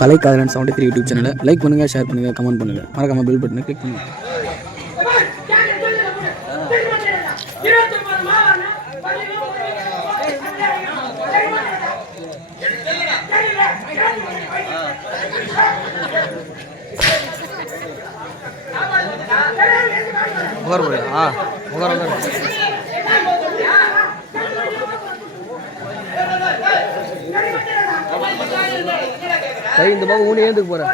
கலை காதலன் 73 யூடியூப் சேனலை லைக் பண்ணுங்கள், ஷேர் பண்ணுங்கள், கமெண்ட் பண்ணுங்கள், மறக்காமல் பெல் பட்டனை கிளிக் பண்ணுங்கள். இந்த பக்கம் ஊனி ஏந்துக்கு போறேன்.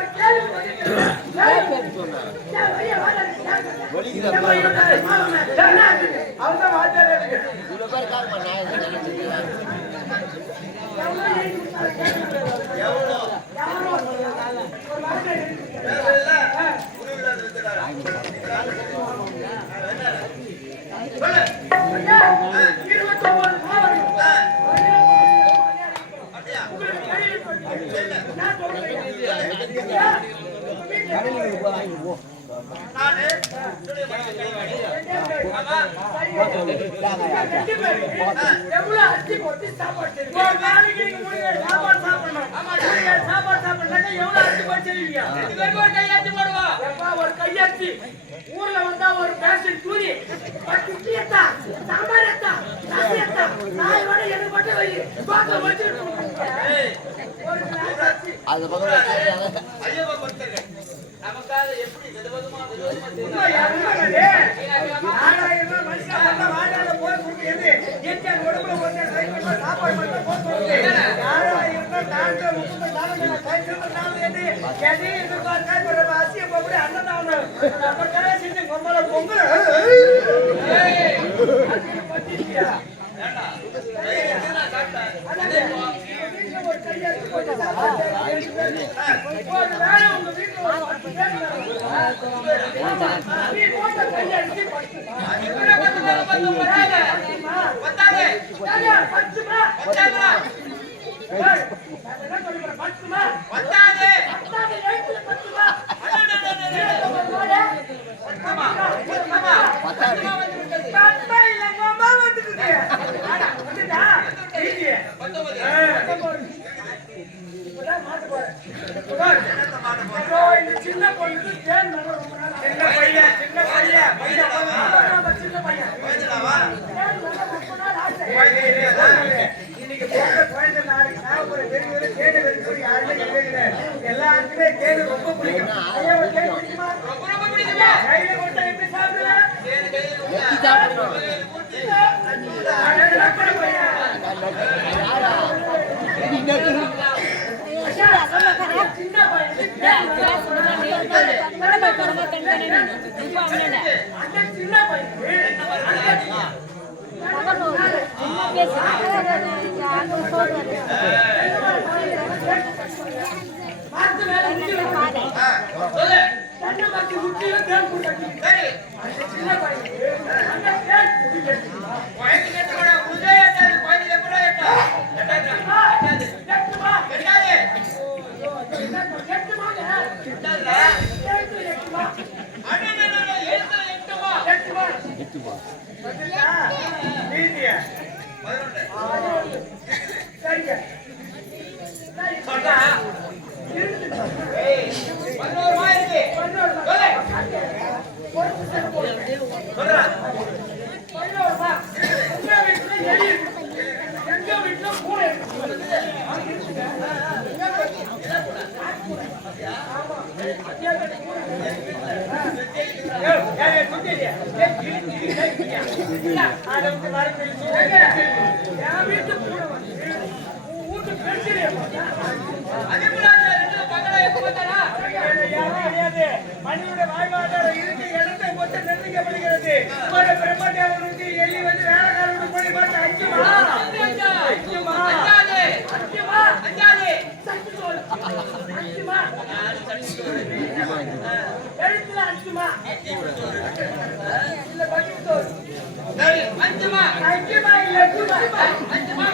ஊர்ல வந்தா ஒரு பேஷன் கூறி நமக்காக எப்படி விதவிதமா சின்ன பொண்ணு இன்னைக்கு குழந்தை நாளைக்கு எல்லாருக்குமே தேடு ரொம்ப பிடிக்கும். ரொம்ப பிடிக்குமா? கையில கொடுத்தா எப்படி சாப்பிடுவேன்? மனிதனுடைய வாழ்வாதாரம் இருக்கு இடத்தை மொத்த நிர்ணயிக்கப்படுகிறது. பிரம்மதேவனுக்கு எலி வந்து வேலைக்காரனுக்கு போய் பார்த்து அஞ்சுமா எழுத்துல அஞ்சுமா இல்ல பகிர்ந்தோர் அஞ்சுமா இல்ல அஞ்சுமா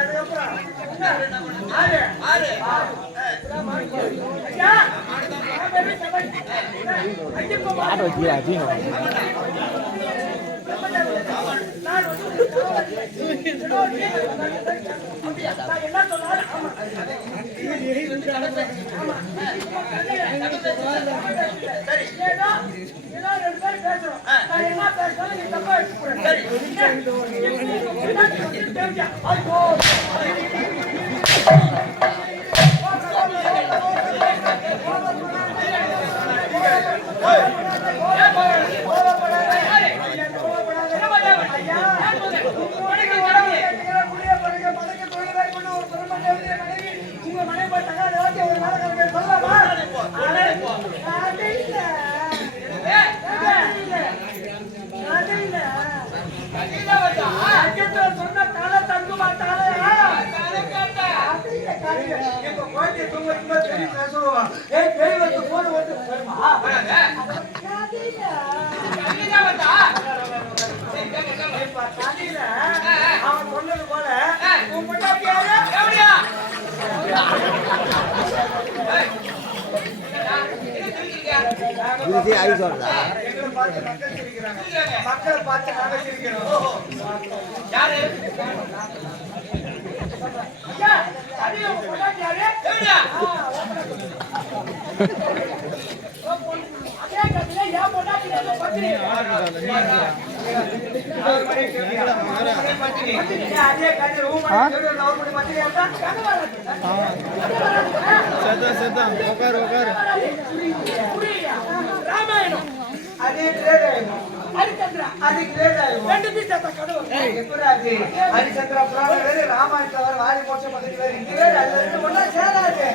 அதுக்கப்புறம் ஆட்டோ வச்சுக்கிறா என்ன சொன்னாலும் அவன் சொன்னது போல மக்களை பார்த்து நாங்க சிரிக்கிறோம். ராமாயணம் அதே ஹரிச்சந்திர புராணம் வேறு ராமாயணத்தை வர வாரி மோட்சம் பத்தி வேறு இங்க வேறு அது ரெண்டு ஒண்ணா சேராது.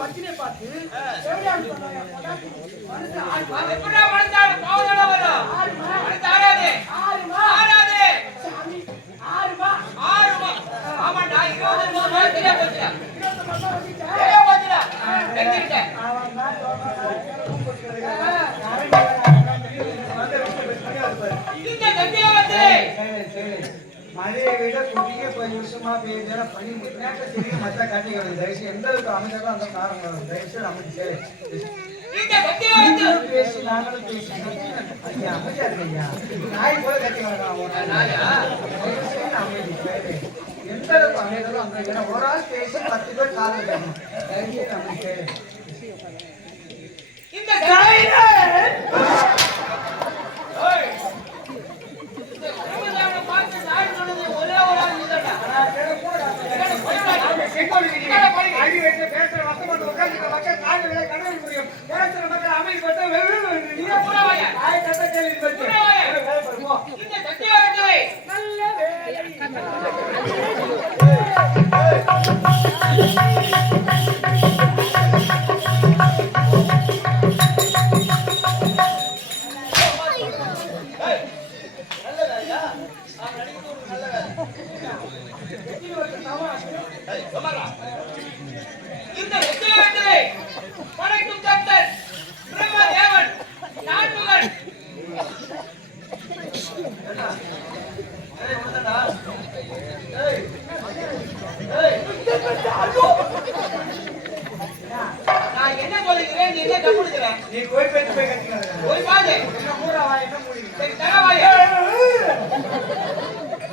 பத்தினி பார்த்து மழையை விட கொடிய 10 வருஷமா பெய்யுற பனி முன்னாட்ட தெரியும் மற்ற காட்டிகள் தயவுசெய்து எந்த அளவுக்கு அமைச்சரும் அந்த காரணம் தயவுசெய்து அமைச்சு பேசி நாங்களும் பேசி ஐயா அமைச்சா இருக்கையா நாய் போல கட்டி வேண்டாம் அமைதி எந்த அளவுக்கு அமைதலும் அந்த ஒரு ஆள் பேசி 10 பேர் காலம் வேணும் தயவுசெய்து அமைச்சு இந்த பேசுற மக்கள் கடவுள் முடியும் பேசுற மக்கள் அமைதிப்பட்ட நான் என்ன சொல்லுகிறேன் நீ என்ன தப்புடுகிறேன் நீ போய் பேச்சு போய் கட்டிக்காத போய் பாரு என்ன மூராவா என்ன மூடி சரி தரவாய்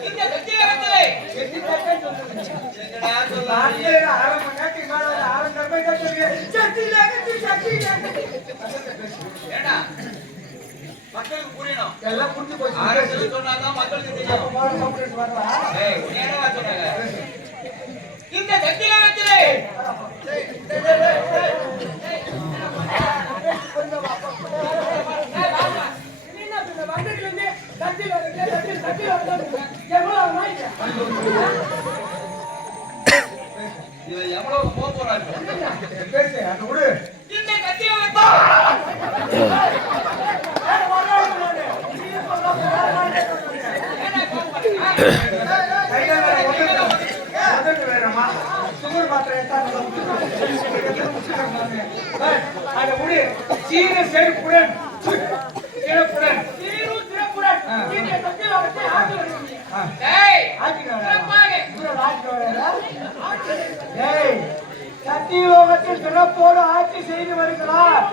இந்த சத்தியகத்திலே எத்தி தட்டை சொல்லுங்க என்னடா சொல்ல ஆளே ஆரம்ப காட்டி மாற ஆரம்ப போய் கட்டுங்க சத்தியகத்தி ஏடா மக்களுக்கு புரியணும் எல்லாம் புரிஞ்சு போச்சு ஆரம்ப சொன்னாதான் மக்களுக்கு தெரியும் மாற கம்ப்ளீட் வரவா ஏய் என்னடா சொன்னாங்க இந்த சத்தியகத்திலே எவ்வளவு போறாங்க பேசு அந்த விடு இந்த கத்தியவத்தை சுகர் மாத்திரை அந்த விடு சீன செருப்புடன் சிறப்புடன் சத்தியோகத்தில் சிறப்போடு ஆட்சி செய்து வருகிறார்.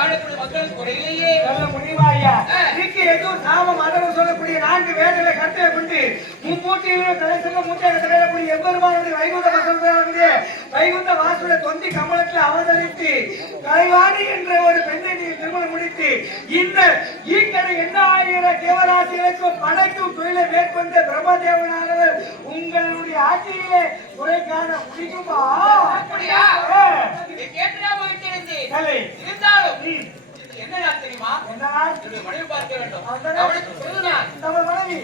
வாழக்கூடிய மக்கள் குறையிலேயே சொல்ல முடியுமா ஐயா? இதுக்கு எதுவும் நாம மதம் சொல்லக்கூடிய 4 வேதங்களை கருத்தை கொண்டு மும்மூர்த்திகளும் தலை சொல்ல மூட்டையாக தலையிடக்கூடிய எம்பெருமானுடைய வைகுந்த வசனத்திலே வைகுந்த வாசுடைய தொந்தி கமலத்தில் அவதரித்து கலைவாணி என்ற ஒரு பெண்ணை திருமணம் முடித்து இந்த ஈக்கடை 8000 தேவராசிகளுக்கும் படைக்கும் தொழிலை மேற்கொண்ட பிரம்மதேவனானவர் உங்களுடைய ஆட்சியிலே குறை காண முடியுமா? அப்படியா? இதை கேட்டுதான் போயிட்டு சரி. இருந்தாலும் என்ன நாள் தெரியுமா? என்ன என்னுடைய மனைவி பார்க்க வேண்டும். அவளுக்கு சொல்லுதான் நம்ம மனைவி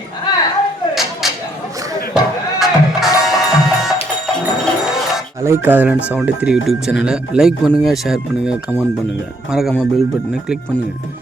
அலைக்காதலன் 73 யூடியூப் சேனலை லைக் பண்ணுங்கள், ஷேர் பண்ணுங்கள், கமெண்ட் பண்ணுங்கள். மறக்காமல் பெல் பட்டனை கிளிக் பண்ணுங்கள்.